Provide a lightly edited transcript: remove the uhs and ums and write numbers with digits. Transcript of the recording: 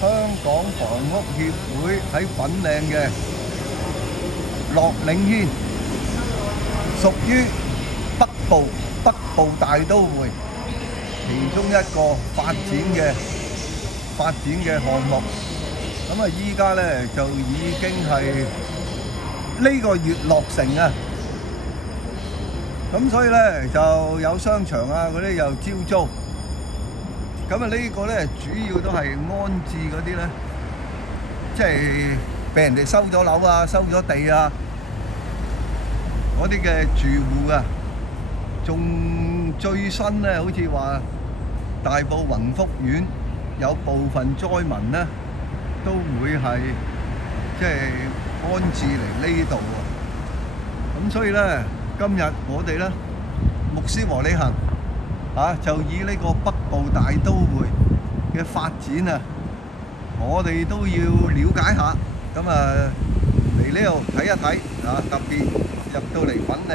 香港房屋協會喺粉嶺嘅樂領軒，屬於北部大都會其中一個發展嘅項目。咁啊，依家咧就已經係呢個月落成啊！咁所以咧就有商場啊嗰啲又招租。咁啊，呢個咧主要都係安置嗰啲咧，即係俾人哋收咗樓啊、收咗地啊嗰啲嘅住戶啊。仲最新咧，好似話大埔宏福苑有部分災民咧都會係即係安置嚟呢度喎。咁所以咧，今日我哋咧牧師和你行就以呢個北部大都會嘅發展啊，我哋都要了解下。咁啊嚟呢度睇一睇特別入到嚟粉嶺